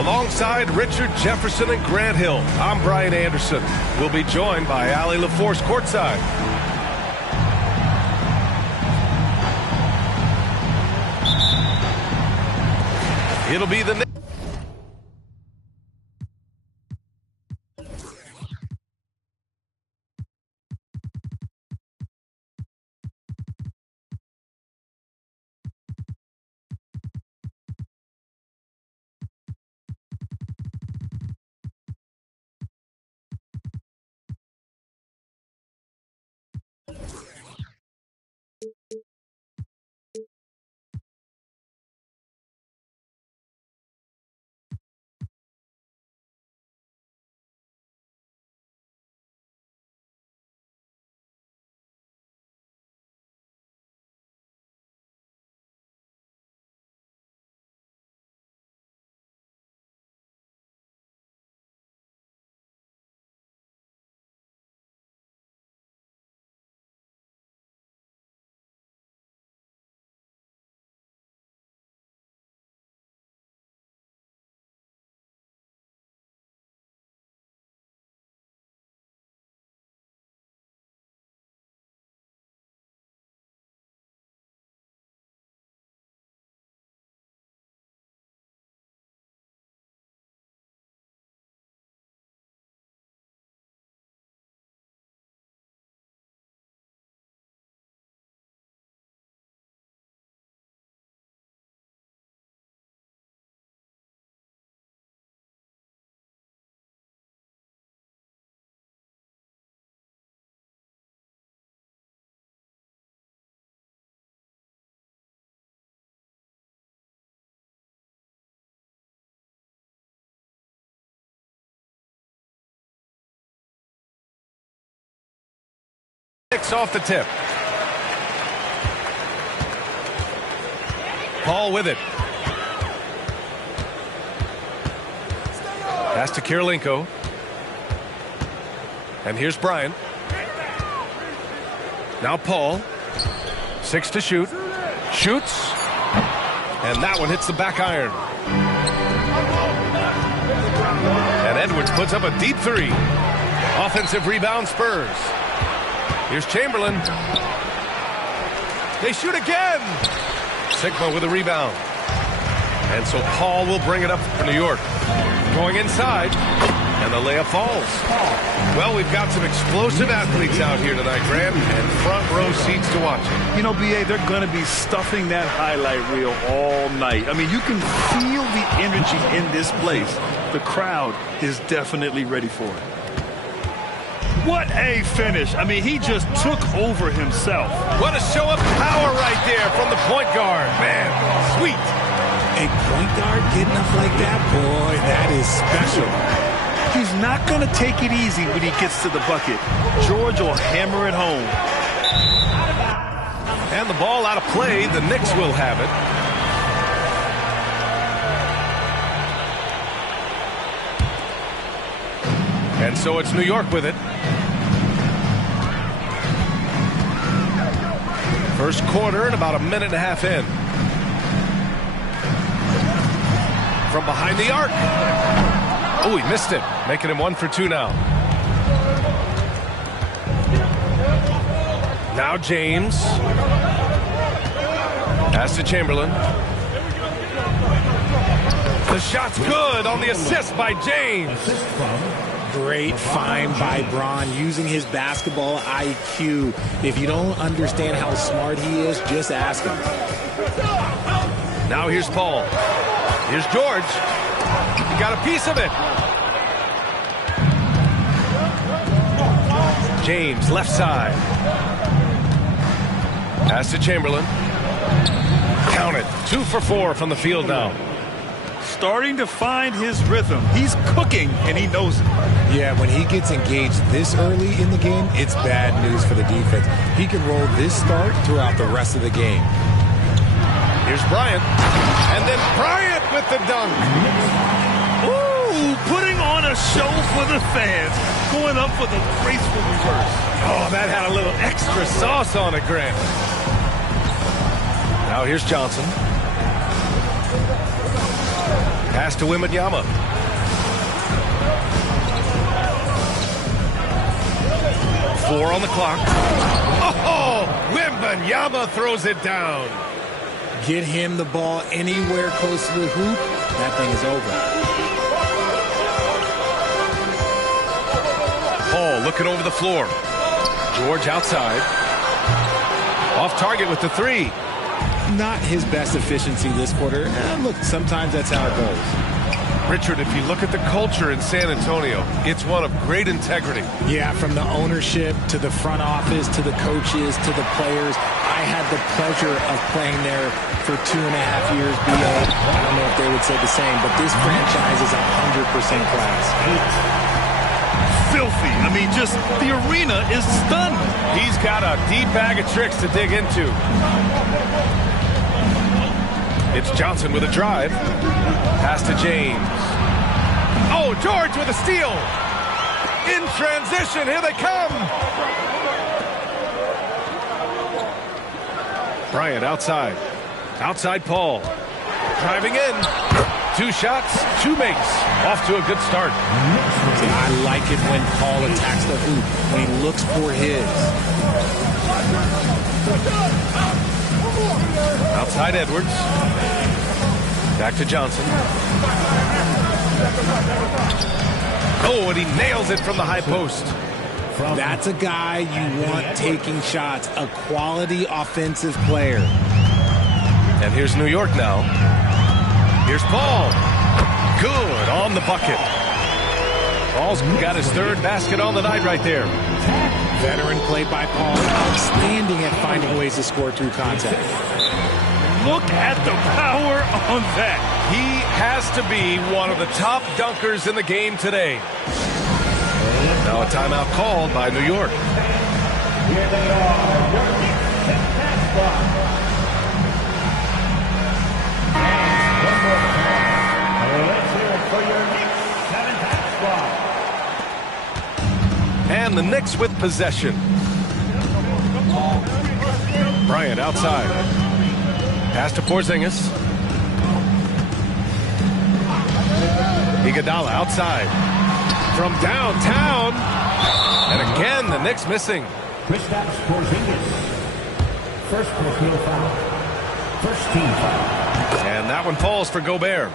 Alongside Richard Jefferson and Grant Hill, I'm Brian Anderson. We'll be joined by Allie LaForce courtside. It'll be the Knicks off the tip. Paul with it. Pass to Kirilenko. And here's Bryant. Now Paul. 6 to shoot. Shoots. And that one hits the back iron. And Edwards puts up a deep three. Offensive rebound, Spurs. Here's Chamberlain. They shoot again. Sigma with a rebound. And so Paul will bring it up for New York. Going inside. And the layup falls. Well, we've got some explosive athletes out here tonight, Grant, and front row seats to watch it. You know, B.A., they're going to be stuffing that highlight reel all night. I mean, you can feel the energy in this place. The crowd is definitely ready for it. What a finish. I mean, he just took over himself. What a show of power right there from the point guard. Man, sweet. A point guard getting up like that, boy, that is special. He's not going to take it easy when he gets to the bucket. George will hammer it home. And the ball out of play. The Knicks will have it. And so it's New York with it. First quarter and about a minute and a half in. From behind the arc. Oh, he missed it. Making him 1 for 2 now. Now James. Pass to Chamberlain. The shot's good on the assist by James. Great find by Bron, using his basketball IQ. If you don't understand how smart he is, just ask him. Now here's Paul. Here's George. He got a piece of it. James, left side. Pass to Chamberlain. Count it. 2 for 4 from the field now. Starting to find his rhythm. He's cooking, and he knows it. Yeah, when he gets engaged this early in the game, it's bad news for the defense. He can roll this start throughout the rest of the game. Here's Bryant. And then Bryant with the dunk. Ooh, putting on a show for the fans. Going up for the graceful reverse. Oh, that had a little extra sauce on it, Grant. Now here's Johnson. Pass to Wembanyama. Four on the clock. Oh, Wembanyama throws it down. Get him the ball anywhere close to the hoop, that thing is over. Paul looking over the floor. George outside. Off target with the three. Not his best efficiency this quarter. Look, sometimes that's how it goes. Richard, if you look at the culture in San Antonio, it's one of great integrity. Yeah, from the ownership to the front office to the coaches to the players. I had the pleasure of playing there for 2.5 years, BA. I don't know if they would say the same, but this franchise is 100% class. Filthy. I mean, just the arena is stunned. He's got a deep bag of tricks to dig into. It's Johnson with a drive. Pass to James. Oh, George with a steal. In transition, here they come. Bryant outside. Outside Paul. Driving in. 2 shots, 2 makes. Off to a good start. I like it when Paul attacks the hoop, when he looks for his. Outside Edwards. Back to Johnson. Oh, and he nails it from the high post. That's a guy you want taking shots, a quality offensive player. And here's New York now. Here's Paul. Good on the bucket. Paul's got his 3rd basket on the night right there. Veteran play by Paul. Outstanding at finding ways to score through contact. Look at the power on that. He has to be one of the top dunkers in the game today. Now a timeout called by New York. Here they are, your Knicks 10-pass block. One more time. Let's hear it for your Knicks 7-pass block. And the Knicks with possession. Bryant outside. Pass to Porzingis. Iguodala outside. From downtown. And again, the Knicks missing. Kristaps Porzingis. First personal foul. First team foul. And that one falls for Gobert.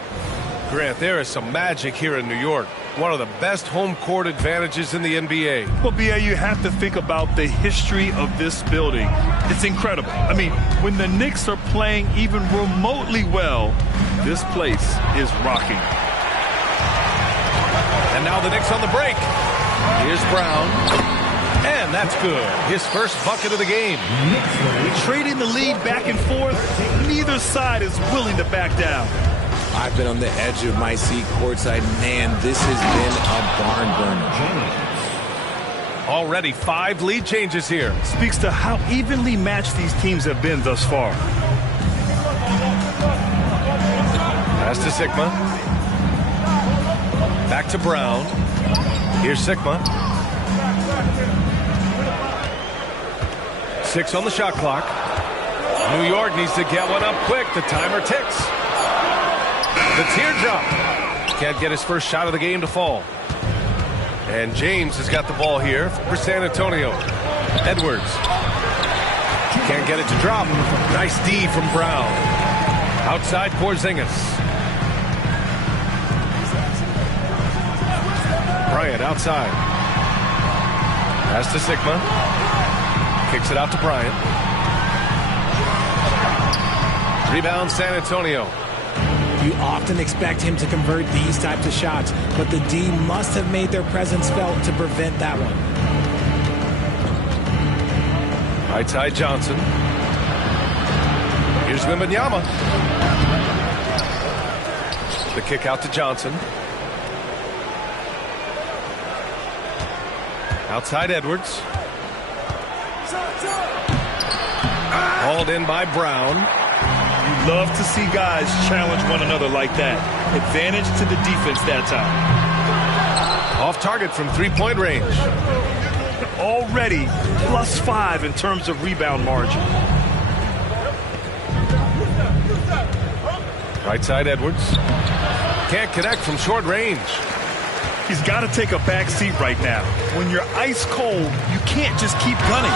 Grant, there is some magic here in New York. One of the best home court advantages in the NBA. Well, B.A., you have to think about the history of this building. It's incredible. I mean, when the Knicks are playing even remotely well, this place is rocking. And now the Knicks on the break. Here's Brown. And that's good. His first bucket of the game. Trading the lead back and forth, neither side is willing to back down. I've been on the edge of my seat courtside. Man, this has been a barn burner. Already 5 lead changes here. Speaks to how evenly matched these teams have been thus far. Pass to Sigma. Back to Brown. Here's Sigma. 6 on the shot clock. New York needs to get one up quick. The timer ticks. The teardrop. Can't get his first shot of the game to fall. And James has got the ball here for San Antonio. Edwards. Can't get it to drop. Nice D from Brown. Outside Porzingis. Bryant outside. Pass to Sigma. Kicks it out to Bryant. Rebound San Antonio. You often expect him to convert these types of shots, but the D must have made their presence felt to prevent that one. Right side Johnson. Here's Wembanyama. The kick out to Johnson. Outside Edwards. Hauled in by Brown. You love to see guys challenge one another like that. Advantage to the defense that time. Off target from three-point range. Already +5 in terms of rebound margin. Right side Edwards. Can't connect from short range. He's got to take a back seat right now. When you're ice cold, you can't just keep gunning.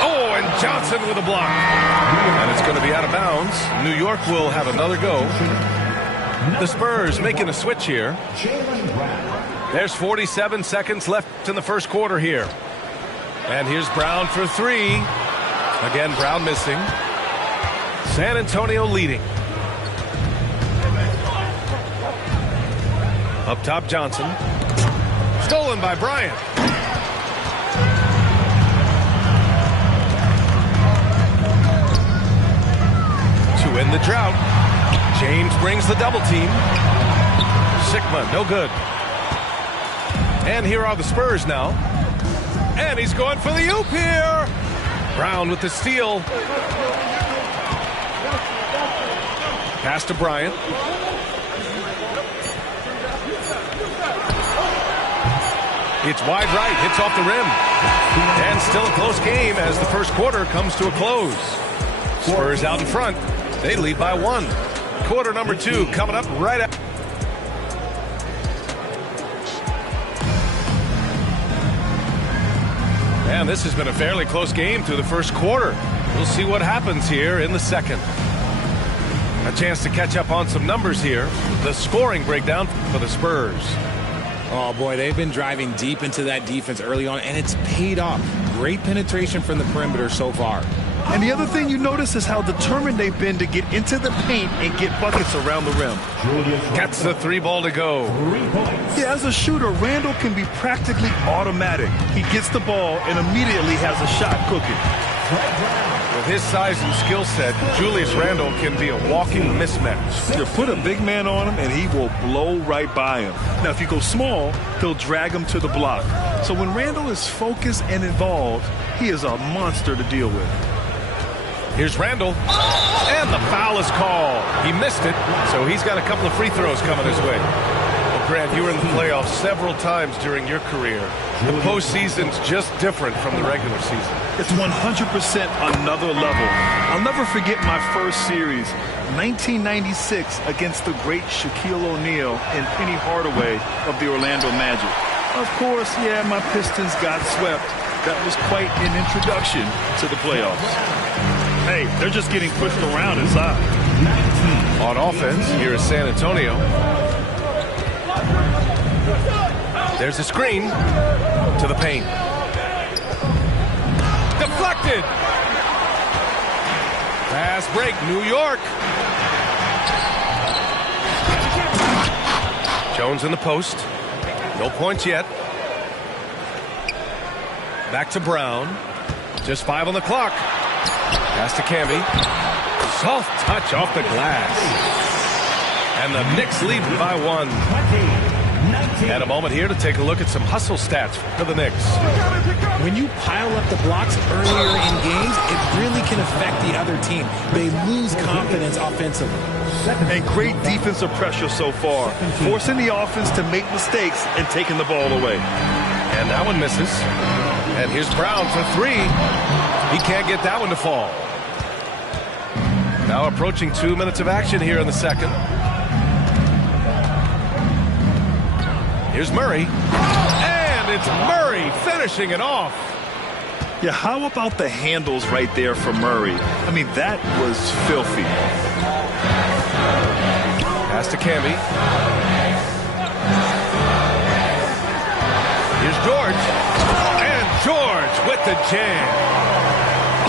Oh, and Johnson with a block. And it's going to be out of bounds. New York will have another go. The Spurs making a switch here. There's 47 seconds left in the first quarter here. And here's Brown for three. Again, Brown missing. San Antonio leading. Up top, Johnson. Stolen by Bryant. To end the drought, James brings the double team. Sigma, no good. And here are the Spurs now. And he's going for the oop here. Brown with the steal. Pass to Bryant. It's wide right, hits off the rim. And still a close game as the first quarter comes to a close. Spurs out in front. They lead by 1. Quarter number 2 coming up right up. And this has been a fairly close game through the first quarter. We'll see what happens here in the second. A chance to catch up on some numbers here. The scoring breakdown for the Spurs. Oh, boy, they've been driving deep into that defense early on, and it's paid off. Great penetration from the perimeter so far. And the other thing you notice is how determined they've been to get into the paint and get buckets around the rim. Gets the 3 ball to go. Yeah, as a shooter, Randle can be practically automatic. He gets the ball and immediately has a shot cooking. With his size and skill set, Julius Randle can be a walking mismatch. You put a big man on him and he will blow right by him. Now, if you go small, he'll drag him to the block. So when Randle is focused and involved, he is a monster to deal with. Here's Randle, and the foul is called. He missed it, so he's got a couple of free throws coming his way. Well, Grant, you were in the playoffs several times during your career. The postseason's just different from the regular season. It's 100% another level. I'll never forget my first series, 1996, against the great Shaquille O'Neal and Penny Hardaway of the Orlando Magic. Of course, yeah, my Pistons got swept. That was quite an introduction to the playoffs. Hey, they're just getting pushed around inside. On offense, here is San Antonio. There's a screen to the paint. Deflected. Fast break, New York. Jones in the post. No points yet. Back to Brown. Just 5 on the clock. Pass to Camby. Soft touch off the glass. And the Knicks lead by 1. And a moment here to take a look at some hustle stats for the Knicks. When you pile up the blocks earlier in games, it really can affect the other team. They lose confidence offensively. And great defensive pressure so far, forcing the offense to make mistakes and taking the ball away. And that one misses. And here's Brown for 3. He can't get that one to fall. Now approaching 2 minutes of action here in the second. Here's Murray. And it's Murray finishing it off. Yeah, how about the handles right there for Murray? I mean, that was filthy. Pass to Camby. jam.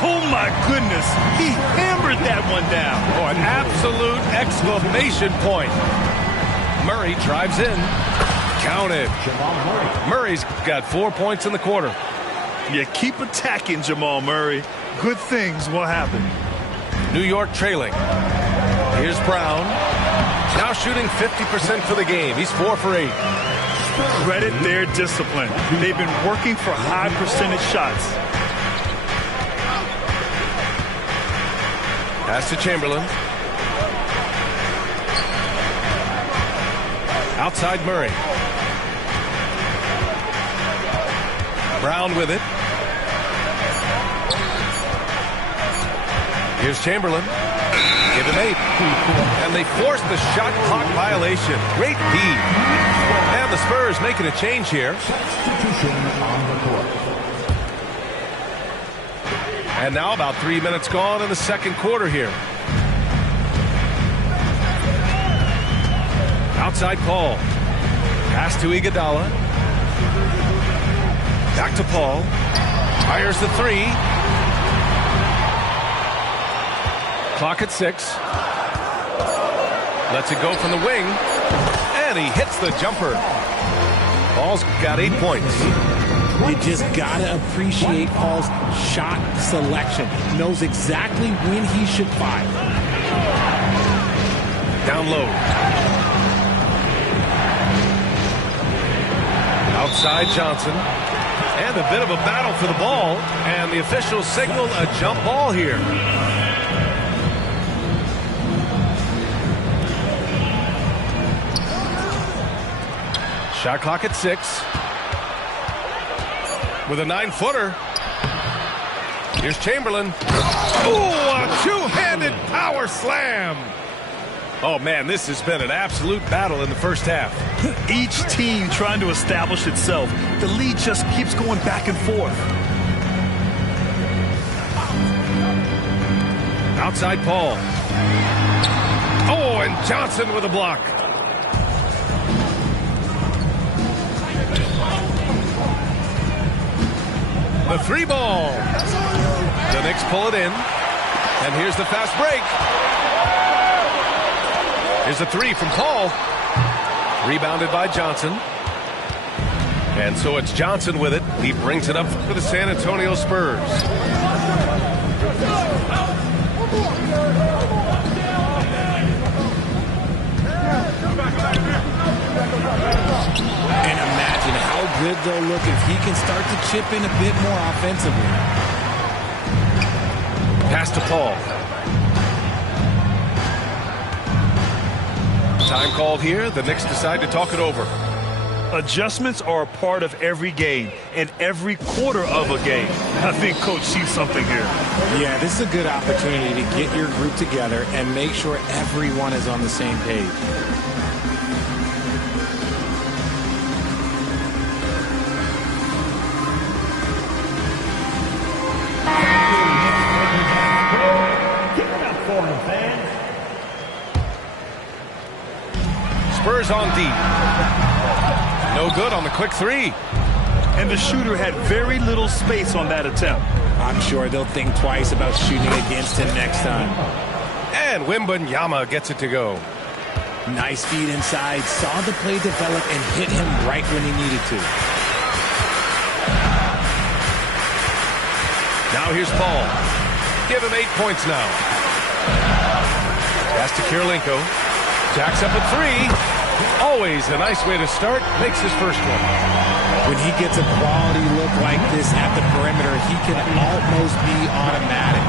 Oh, my goodness. He hammered that one down. Oh, an absolute exclamation point. Murray drives in. Counted. Murray's got 4 points in the quarter. You keep attacking, Jamal Murray. Good things will happen. New York trailing. Here's Brown. Now shooting 50% for the game. He's 4 for 8. Credit their discipline. They've been working for high percentage shots. Pass to Chamberlain. Outside Murray. Brown with it. Here's Chamberlain. Give him 8. And they forced the shot clock violation. Great D. And the Spurs making a change here. And now about 3 minutes gone in the second quarter here. Outside Paul. Pass to Iguodala. Back to Paul. Fires the 3. Clock at 6. Lets it go from the wing. And he hits the jumper. Paul's got 8 points. You just got to appreciate Paul's shot selection. Knows exactly when he should fire. Down low. Outside Johnson. And a bit of a battle for the ball. And the officials signal a jump ball here. Shot clock at 6. With a 9-footer. Here's Chamberlain. Oh, a two-handed power slam. Oh, man, this has been an absolute battle in the first half. Each team trying to establish itself. The lead just keeps going back and forth. Outside Paul. Oh, and Johnson with a block. The 3 ball. The Knicks pull it in. And here's the fast break. Here's a 3 from Paul. Rebounded by Johnson. And so it's Johnson with it. He brings it up for the San Antonio Spurs. And imagine how good they'll look if he can start to chip in a bit more offensively. Pass to Paul. Time called here. The Knicks decide to talk it over. Adjustments are a part of every game and every quarter of a game. I think Coach sees something here. Yeah, this is a good opportunity to get your group together and make sure everyone is on the same page. Spurs on deep. No good on the quick 3. And the shooter had very little space on that attempt. I'm sure they'll think twice about shooting against him next time. And Wembanyama gets it to go. Nice feed inside. Saw the play develop and hit him right when he needed to. Now here's Paul. Give him 8 points now. Pass to Kirilenko. Jacks up a 3. Always a nice way to start. Makes his first one. When he gets a quality look like this at the perimeter, he can almost be automatic.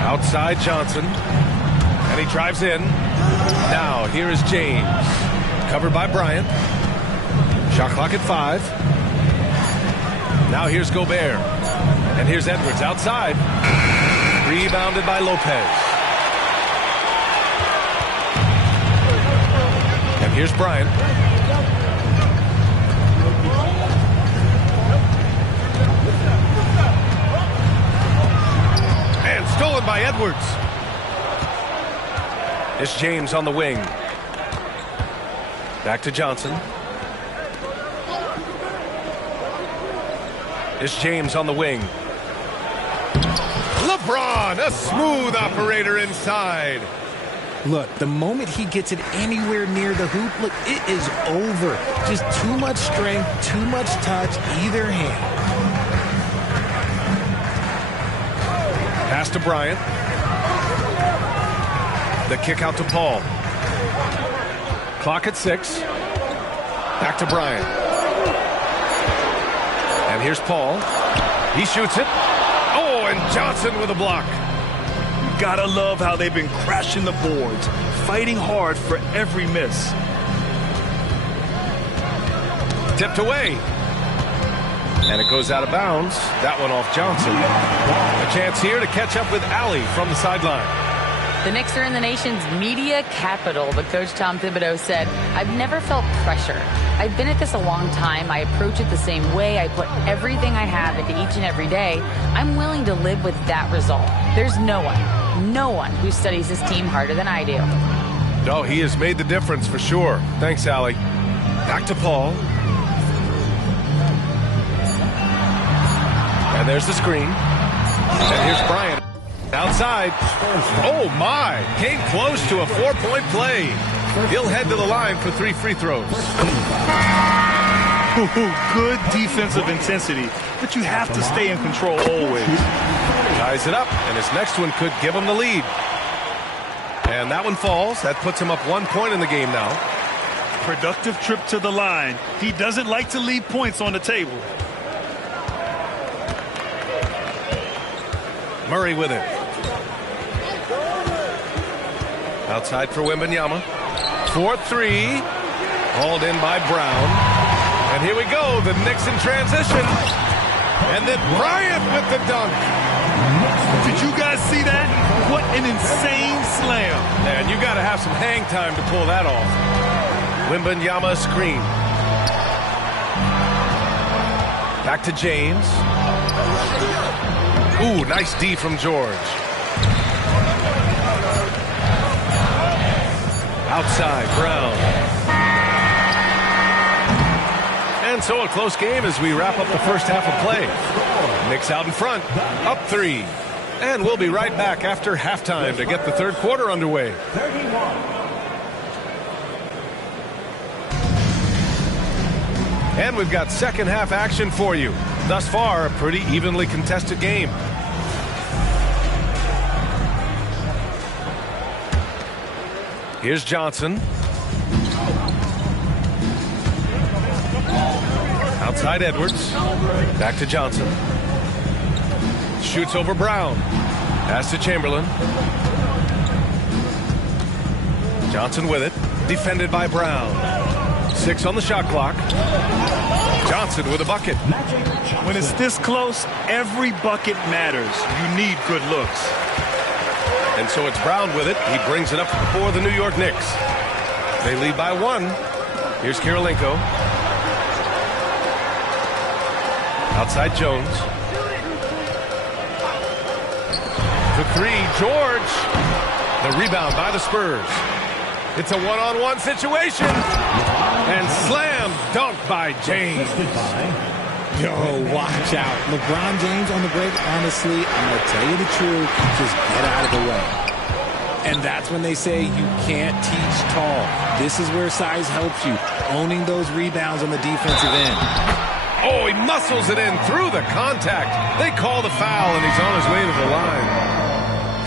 Outside Johnson. And he drives in. Now here is James. Covered by Bryant. Shot clock at 5. Now here's Gobert. And here's Edwards outside. Rebounded by Lopez. And here's Bryant. And stolen by Edwards. It's James on the wing. Back to Johnson. It's James on the wing. LeBron, a smooth operator inside. Look, the moment he gets it anywhere near the hoop, look, it is over. Just too much strength, too much touch, either hand. Pass to Bryant. The kick out to Paul. Clock at 6. Back to Bryant. And here's Paul. He shoots it. Oh, and Johnson with a block. Gotta love how they've been crashing the boards, fighting hard for every miss. Tipped away. And it goes out of bounds. That one off Johnson. A chance here to catch up with Allie from the sideline. The Knicks are in the nation's media capital, but Coach Tom Thibodeau said, "I've never felt pressure. I've been at this a long time. I approach it the same way. I put everything I have into each and every day. I'm willing to live with that result. There's no one who studies this team harder than I do." No, he has made the difference for sure. Thanks, Allie. Back to Paul. And there's the screen. And here's Bryant. Outside. Oh, my. Came close to a 4-point play. He'll head to the line for 3 free throws. Good defensive intensity, but you have to stay in control always. Ties it up, and his next one could give him the lead. And that one falls. That puts him up 1 point in the game now. Productive trip to the line. He doesn't like to leave points on the table. Murray with it. Outside for Wembanyama. 4-3. Hauled in by Brown. And here we go. The Knicks in transition. And then Bryant with the dunk. Did you guys see that? What an insane slam. And you got to have some hang time to pull that off. Wembanyama screen. Back to James. Ooh, nice D from George. Outside, Brown. And so a close game as we wrap up the first half of play. Knicks out in front, up 3. And we'll be right back after halftime to get the third quarter underway. 31. And we've got second half action for you. Thus far, a pretty evenly contested game. Here's Johnson. Outside Edwards. Back to Johnson. Shoots over Brown. Pass to Chamberlain. Johnson with it. Defended by Brown. 6 on the shot clock. Johnson with a bucket. When it's this close, every bucket matters. You need good looks. And so it's Brown with it. He brings it up for the New York Knicks. They lead by 1. Here's Kirilenko. Outside Jones. To 3, George. The rebound by the Spurs. It's a one-on-one situation. And slam dunk by James. Yo, watch out. LeBron James on the break, honestly, I'm going to tell you the truth, just get out of the way. And that's when they say you can't teach tall. This is where size helps you, owning those rebounds on the defensive end. Oh, he muscles it in through the contact. They call the foul, and he's on his way to the line.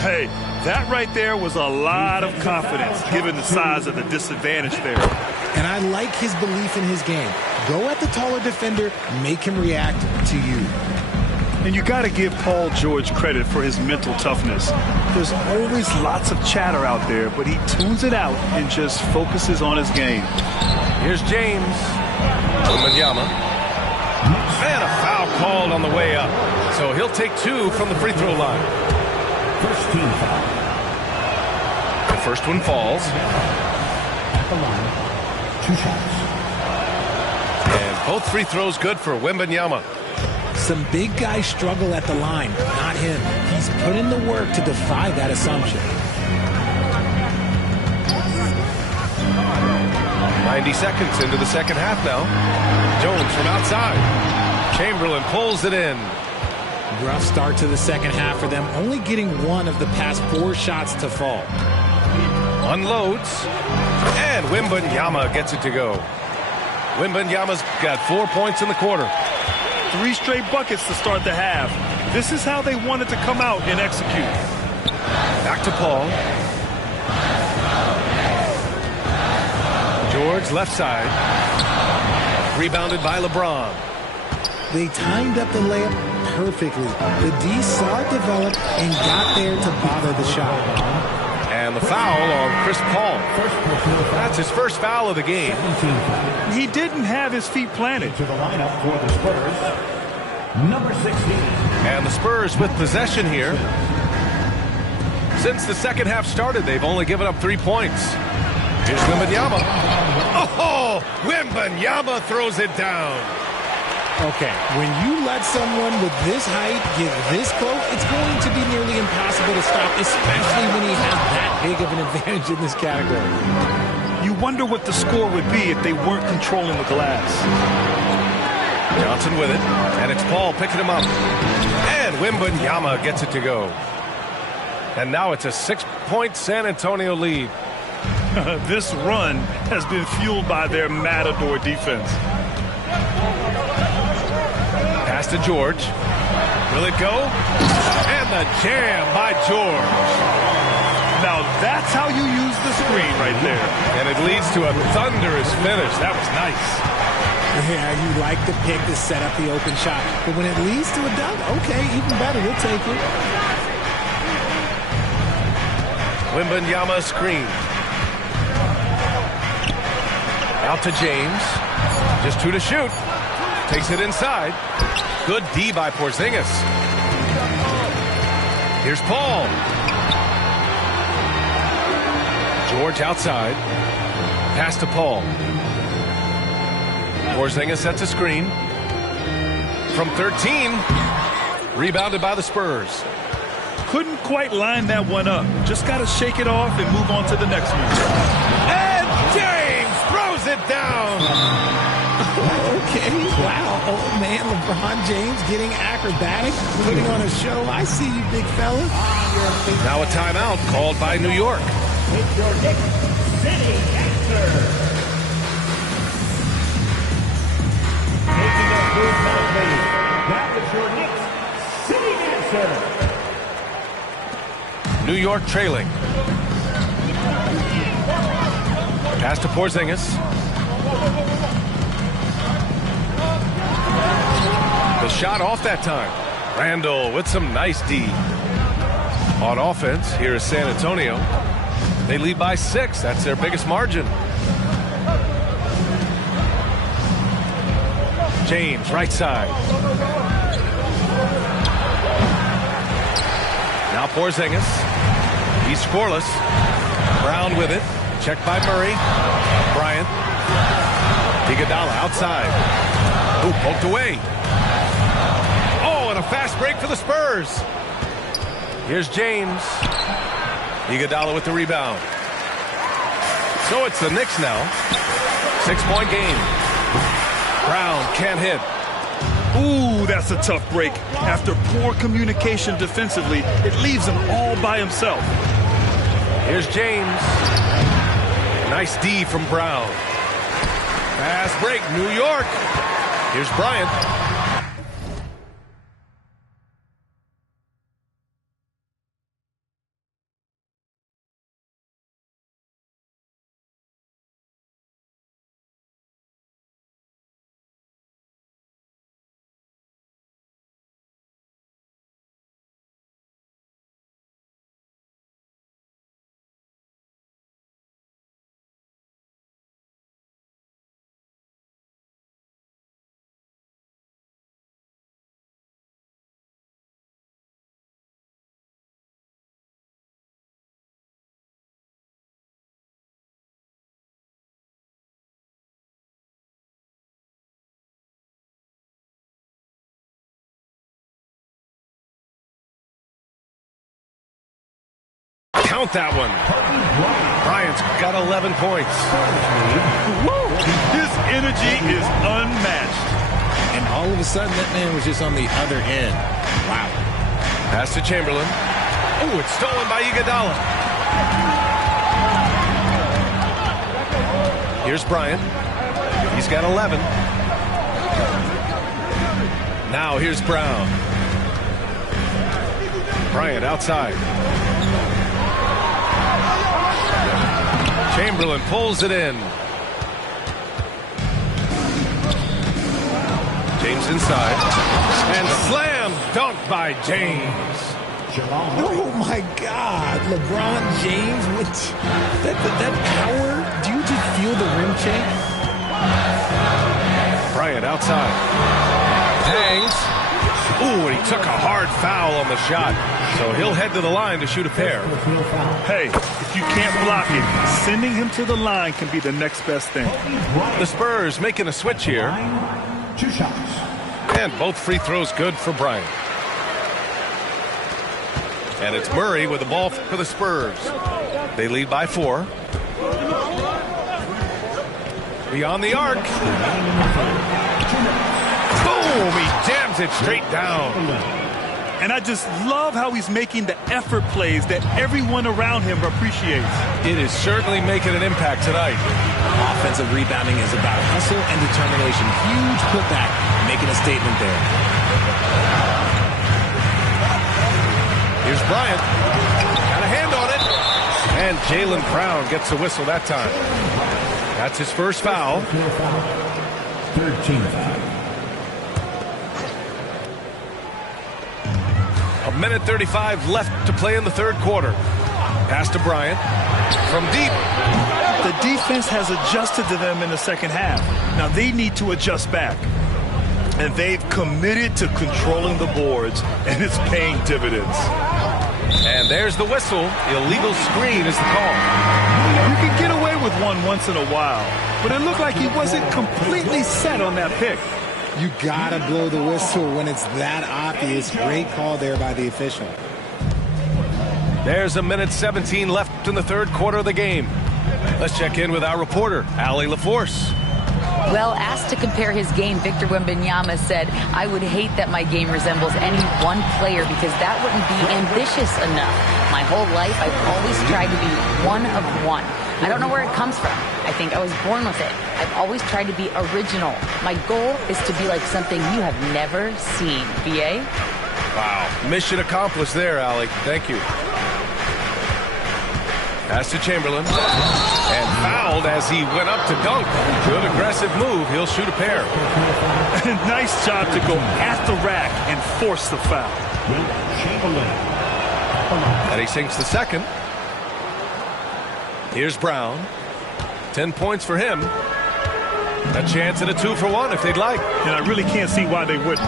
Hey, that right there was a lot of confidence, given the size of the disadvantage there. And I like his belief in his game. Go at the taller defender, make him react to you. And you got to give Paul George credit for his mental toughness. There's always lots of chatter out there, but he tunes it out and just focuses on his game. Here's James. Wembanyama. And a foul called on the way up. So he'll take 2 from the free throw line. First team foul. The first one falls. At the line. 2 shots. And both free throws good for Wembanyama. Some big guys struggle at the line, not him. He's put in the work to defy that assumption. 90 seconds into the second half now. Jones from outside. Chamberlain pulls it in. Rough start to the second half for them, only getting one of the past 4 shots to fall. Unloads, and Wembanyama gets it to go. Wembanyama's got 4 points in the quarter. 3 straight buckets to start the half. This is how they wanted to come out and execute. Back to Paul. George left side. Rebounded by LeBron. They timed up the layup perfectly. The D saw it develop and got there to bother the shot. And the foul on Chris Paul. That's his first foul of the game. He didn't have his feet planted. To the lineup for the Spurs, number 16. And the Spurs with possession here. Since the second half started, they've only given up 3 points. Here's Wembanyama. Oh, Wembanyama throws it down. Okay, when you let someone with this height get this close, it's going to be nearly impossible to stop, especially when he has that big of an advantage in this category. You wonder what the score would be if they weren't controlling the glass. Johnson with it, and it's Paul picking him up. And Wembanyama gets it to go. And now it's a 6-point San Antonio lead. This run has been fueled by their Matador defense. Pass to George. Will it go? And the jam by George. Now that's how you use the screen right there. And it leads to a thunderous finish. That was nice. Yeah, you like the pick to set up the open shot. But when it leads to a dunk, okay, even better, you'll take it. Wembanyama screen. Out to James. Just 2 to shoot. Takes it inside. Good D by Porzingis. Here's Paul. George outside. Pass to Paul. Porzingis sets a screen. From 13. Rebounded by the Spurs. Couldn't quite line that one up. Just got to shake it off and move on to the next one. And James throws it down. Okay, wow. Old man LeBron James getting acrobatic, putting on a show. I see you, big fella. Now a timeout called by New York. It's your Knicks City answer. Taking a move now, please. That was your Knicks City answer. New York trailing. Pass to Porzingis. The shot off that time. Randall with some nice D. On offense, here is San Antonio. They lead by 6. That's their biggest margin. James, right side. Now Porzingis. He's scoreless. Brown with it. Checked by Murray. Bryant. Iguodala outside. Ooh, poked away. Oh, and a fast break for the Spurs. Here's James. Iguodala with the rebound. So it's the Knicks now. 6-point game. Brown can't hit. Ooh, that's a tough break. After poor communication defensively, it leaves him all by himself. Here's James. Nice D from Brown. Fast break, New York. Here's Bryant. Count that one. Bryant's got 11 points. Woo! His energy is unmatched. And all of a sudden that man was just on the other end. Wow. Pass to Chamberlain. Oh, it's stolen by Iguodala. Here's Bryant. He's got 11. Now here's Brown. Bryant outside. Chamberlain pulls it in. James inside. And slam dunk by James. Oh my God, LeBron James, that power, do you just feel the rim change? Bryant outside. Hangs. Ooh, and he took a hard foul on the shot. So he'll head to the line to shoot a pair. Hey, if you can't block it, sending him to the line can be the next best thing. The Spurs making a switch here. 2 shots. And both free throws good for Bryant. And it's Murray with the ball for the Spurs. They lead by 4. Beyond the arc. Boom! He jams it straight down. And I just love how he's making the effort plays that everyone around him appreciates. It is certainly making an impact tonight. Offensive rebounding is about hustle and determination. Huge putback, making a statement there. Here's Bryant. Got a hand on it. And Jaylen Brown gets a whistle that time. That's his first foul. 13 foul. A minute 35 left to play in the third quarter. Pass to Bryant. From deep. The defense has adjusted to them in the second half. Now they need to adjust back. And they've committed to controlling the boards, and it's paying dividends. And there's the whistle. Illegal screen is the call. You can get away with one once in a while, but it looked like he wasn't completely set on that pick. You gotta blow the whistle when it's that obvious. Great call there by the official. There's a minute 17 left in the third quarter of the game. Let's check in with our reporter, Allie LaForce. Well, asked to compare his game, Victor Wembanyama said, "I would hate that my game resembles any one player because that wouldn't be ambitious enough. My whole life, I've always tried to be one of one. I don't know where it comes from. I think I was born with it. I've always tried to be original. My goal is to be like something you have never seen." BA? Wow. Mission accomplished there, Allie. Thank you. Pass to Chamberlain. And fouled as he went up to dunk. Good aggressive move. He'll shoot a pair. Nice job to go at the rack and force the foul. And he sinks the second. Here's Brown. 10 points for him. A chance at a 2-for-1 if they'd like. And I really can't see why they wouldn't.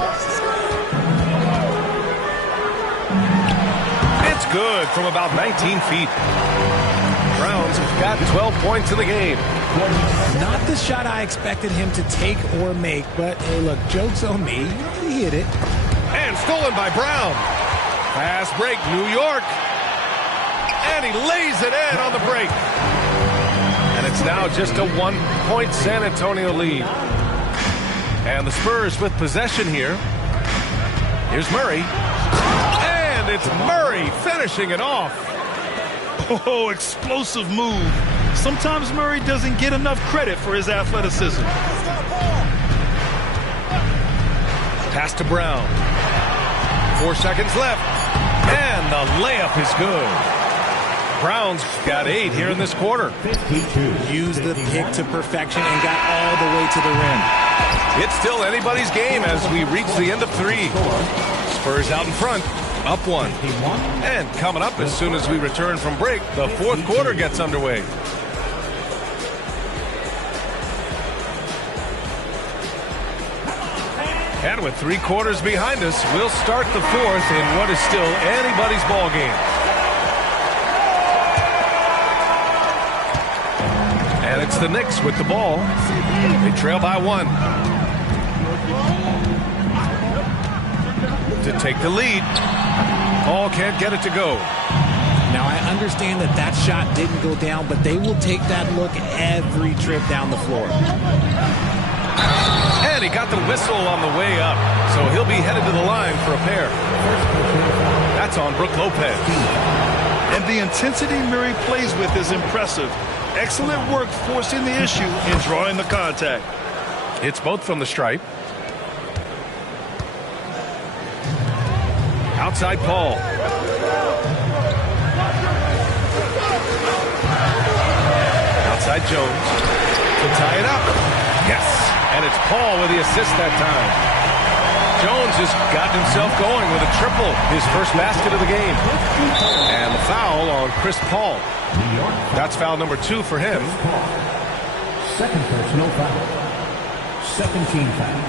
It's good from about 19 feet. Brown's got 12 points in the game. Not the shot I expected him to take or make, but hey, look, joke's on me. He hit it. And stolen by Brown. Fast break, New York. And he lays it in on the break. And it's now just a 1-point San Antonio lead. And the Spurs with possession here. Here's Murray. And it's Murray finishing it off. Oh, explosive move. Sometimes Murray doesn't get enough credit for his athleticism. Pass to Brown. 4 seconds left. And the layup is good. Brown's got 8 here in this quarter. 52. Used the pick to perfection and got all the way to the rim. It's still anybody's game as we reach the end of 3. Spurs out in front, up 1. And coming up as soon as we return from break, the fourth quarter gets underway. And with 3 quarters behind us, we'll start the fourth in what is still anybody's ball game. And it's the Knicks with the ball. They trail by 1. To take the lead. Paul can't get it to go. Now, I understand that that shot didn't go down, but they will take that look every trip down the floor. And he got the whistle on the way up, so he'll be headed to the line for a pair. That's on Brook Lopez. And the intensity Murray plays with is impressive. Excellent work forcing the issue and drawing the contact. It's both from the stripe. Outside Paul. Outside Jones to tie it up. Yes, and it's Paul with the assist that time. Jones has gotten himself going with a triple, his first basket of the game. And the foul on Chris Paul. That's foul number 2 for him. Second personal foul. Second team foul.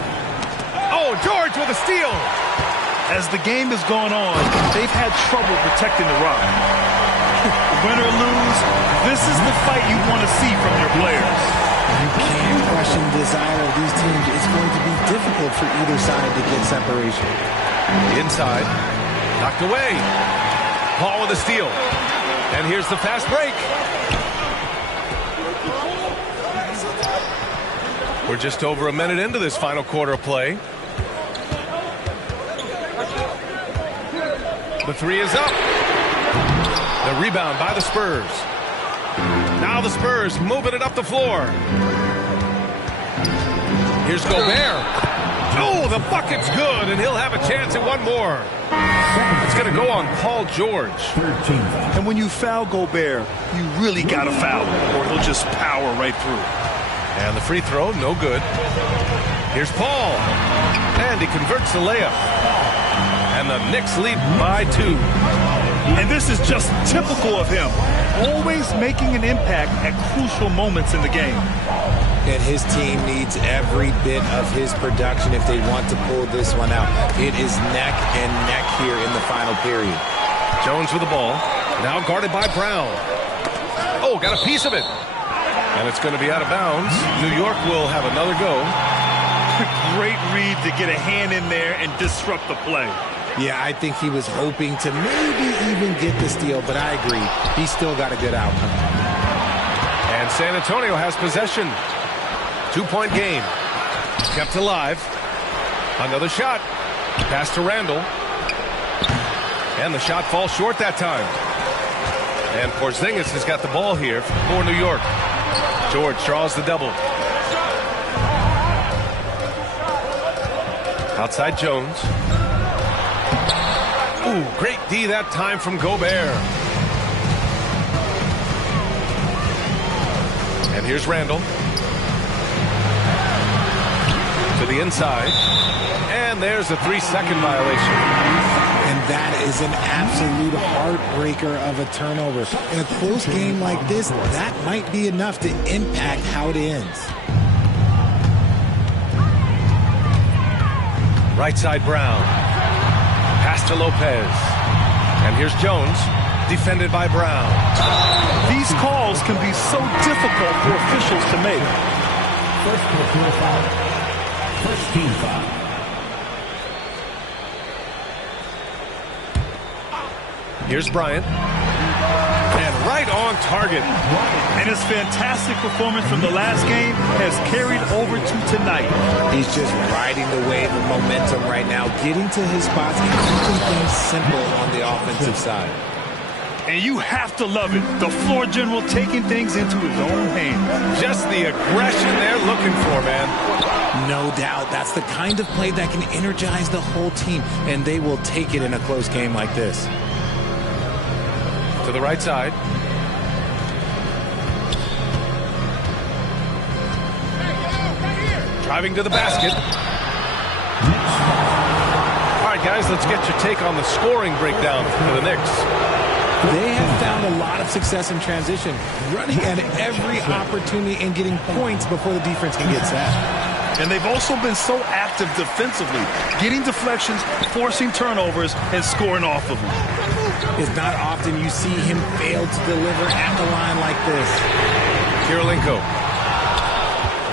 Oh, George with a steal. As the game has gone on, they've had trouble protecting the rock. Win or lose, this is the fight you want to see from your players. You can't question the desire of these teams. It's going to be difficult for either side to get separation. Inside, knocked away. Paul with a steal. And here's the fast break. We're just over a minute into this final quarter of play. The 3 is up. The rebound by the Spurs. Now the Spurs moving it up the floor. Here's Gobert. Oh, the bucket's good, and he'll have a chance at one more. It's going to go on Paul George. And when you foul Gobert, you really got to foul him, or he'll just power right through. And the free throw, no good. Here's Paul. And he converts the layup. And the Knicks lead by 2. And this is just typical of him. Always making an impact at crucial moments in the game. And his team needs every bit of his production if they want to pull this one out. It is neck and neck here in the final period. Jones with the ball. Now guarded by Brown. Oh, got a piece of it. And it's going to be out of bounds. New York will have another go. Great read to get a hand in there and disrupt the play. Yeah, I think he was hoping to maybe even get the steal, but I agree. He still got a good outcome. And San Antonio has possession. 2-point game. Kept alive. Another shot. Pass to Randall. And the shot falls short that time. And Porzingis has got the ball here for New York. George draws the double. Outside Jones. Ooh, great D that time from Gobert. And here's Randall. To the inside. And there's a 3-second violation. And that is an absolute heartbreaker of a turnover. In a close game like this, that might be enough to impact how it ends. Right side Brown. Pass to Lopez. And here's Jones, defended by Brown. These calls can be so difficult for officials to make. First personal foul. First team foul. Here's Bryant. And right on target. And his fantastic performance from the last game has carried over to tonight. He's just riding the wave of momentum right now, getting to his spots and keeping things simple on the offensive side. And you have to love it. The floor general taking things into his own hands. Just the aggression they're looking for, man. No doubt. That's the kind of play that can energize the whole team, and they will take it in a close game like this. To the right side. Driving to the basket. All right, guys, let's get your take on the scoring breakdown for the Knicks. They have found a lot of success in transition, running at every opportunity and getting points before the defense can get set. And they've also been so active defensively, getting deflections, forcing turnovers, and scoring off of them. It's not often you see him fail to deliver at the line like this. Kirilenko.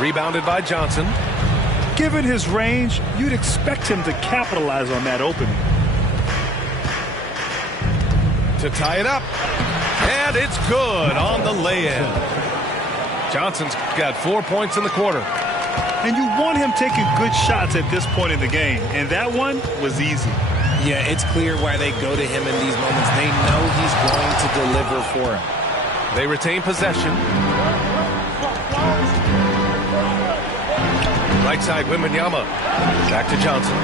Rebounded by Johnson. Given his range, you'd expect him to capitalize on that opening. To tie it up. And it's good on the lay-in. Johnson's got 4 points in the quarter. And you want him taking good shots at this point in the game. And that one was easy. Yeah, it's clear why they go to him in these moments. They know he's going to deliver for him. They retain possession. Right side, Wembanyama. Back to Johnson.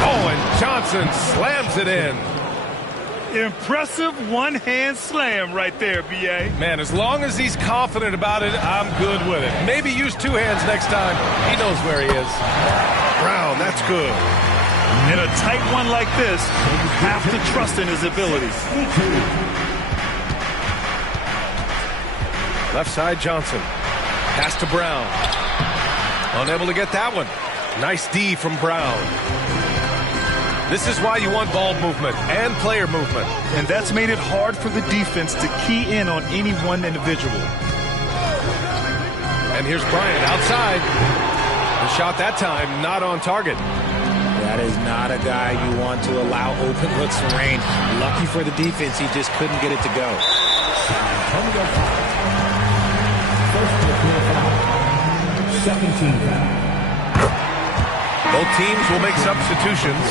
Oh, and Johnson slams it in. Impressive one-hand slam right there, B.A. Man, as long as he's confident about it, I'm good with it. Maybe use two hands next time. He knows where he is. Brown, that's good. In a tight one like this, you have to trust in his abilities. Left side, Johnson. Pass to Brown. Unable to get that one. Nice D from Brown. This is why you want ball movement and player movement. And that's made it hard for the defense to key in on any one individual. And here's Bryant outside. The shot that time not on target. That is not a guy you want to allow open looks from range. Lucky for the defense, he just couldn't get it to go. Second team foul. Both teams will make substitutions.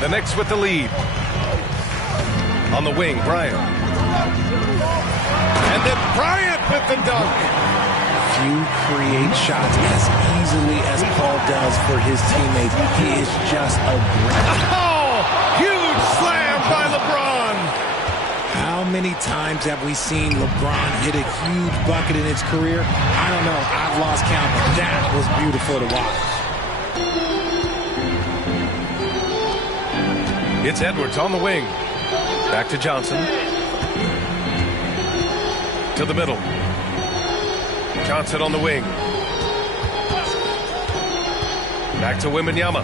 The Knicks with the lead. On the wing, Bryant. And then Bryant with the dunk. Few create shots as easily as Paul does for his teammates. He is just a great. Oh, huge slam by LeBron. How many times have we seen LeBron hit a huge bucket in his career? I don't know. I've lost count, but that was beautiful to watch. It's Edwards on the wing. Back to Johnson. To the middle. Johnson on the wing. Back to Wembanyama.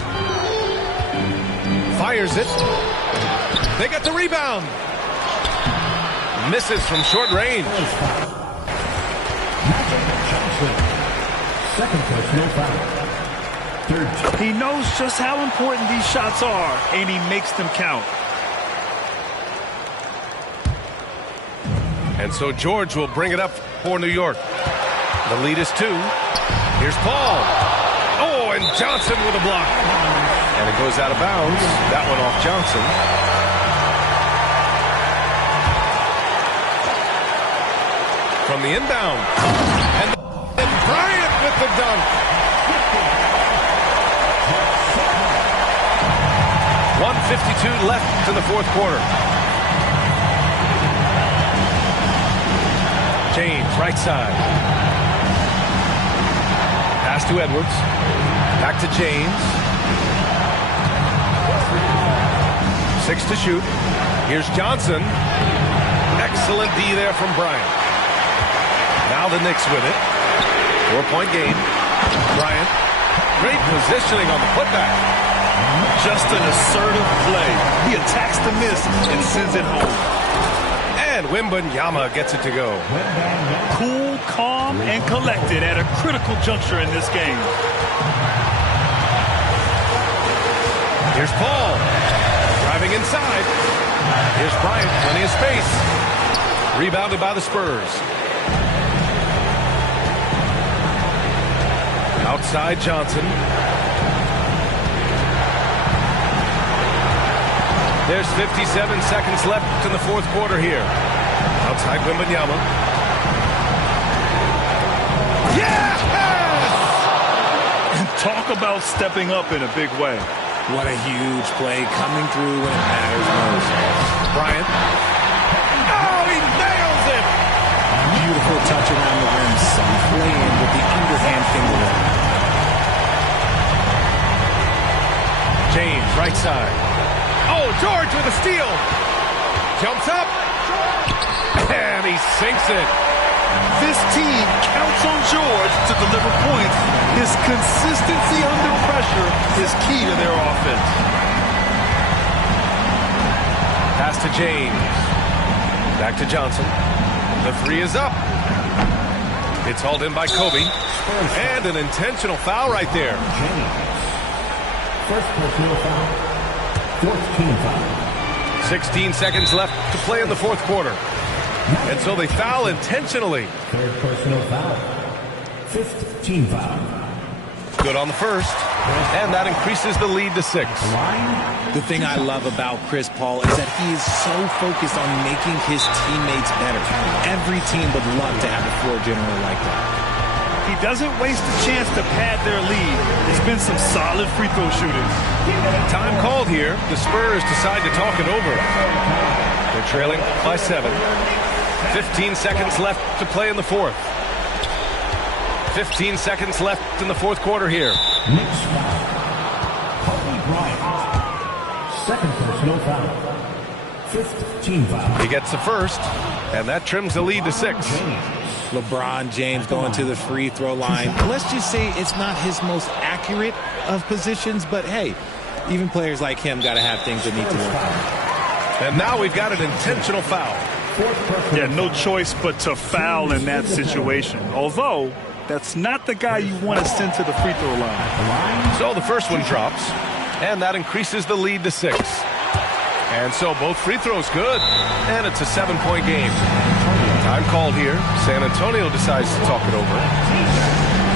Fires it. They get the rebound. Misses from short range. Second personal foul. He knows just how important these shots are, and he makes them count. And so George will bring it up for New York. The lead is 2. Here's Paul. Oh, and Johnson with a block. And it goes out of bounds. That one off Johnson. From the inbound. And Bryant with the dunk. 1:52 left in the fourth quarter. James, right side. Pass to Edwards. Back to James. 6 to shoot. Here's Johnson. Excellent D there from Bryant. Now the Knicks with it. 4-point game. Bryant. Great positioning on the putback. Just an assertive play. He attacks the miss and sends it home. And Wembanyama gets it to go. Cool, calm, and collected at a critical juncture in this game. Here's Paul. Driving inside. Here's Bryant. Plenty of space. Rebounded by the Spurs. Outside Johnson. There's 57 seconds left in the fourth quarter here. Outside Wembanyama. Yes! Talk about stepping up in a big way. What a huge play coming through when it matters most. Bryant. Oh, he nails it! Beautiful touch around the rim. Softly in with the underhand finger roll. James, right side. Oh, George with a steal. Jumps up. And he sinks it. This team counts on George to deliver points. His consistency under pressure is key to their offense. Pass to James. Back to Johnson. The three is up. It's hauled in by Kobe. And an intentional foul right there. First personal foul. Fourth team foul. 16 seconds left to play in the fourth quarter. And so they foul intentionally. Third personal foul. Fifth team foul. Good on the first. And that increases the lead to 6. The thing I love about Chris Paul is that he is so focused on making his teammates better. Every team would love to have a floor general like that. He doesn't waste a chance to pad their lead. It's been some solid free throw shooting. Time called here. The Spurs decide to talk it over. They're trailing by 7. 15 seconds left to play in the fourth. 15 seconds left in the fourth quarter here. Next foul. Kobe Bryant. Second personal foul. Fifth team foul. He gets the first, and that trims the lead to 6. LeBron James going to the free throw line. Let's just say it's not his most accurate of positions, but hey, even players like him got to have things that need to work on. And now we've got an intentional foul. Yeah, no choice but to foul in that situation. Although, that's not the guy you want to send to the free throw line. So the first one drops, and that increases the lead to 6. And so both free throws good, and it's a 7-point game. Time called here. San Antonio decides to talk it over.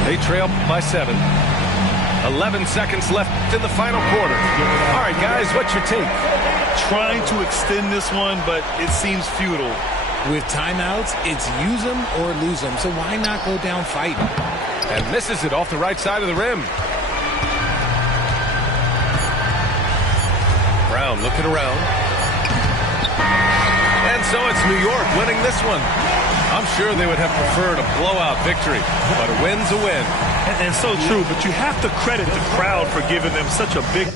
They trail by 7. 11 seconds left in the final quarter. All right, guys, what's your take? Trying to extend this one, but it seems futile. With timeouts, it's use them or lose them, so why not go down fighting? And misses it off the right side of the rim. Brown looking around. And so it's New York winning this one. I'm sure they would have preferred a blowout victory, but a win's a win. And so true, but you have to credit the crowd for giving them such a big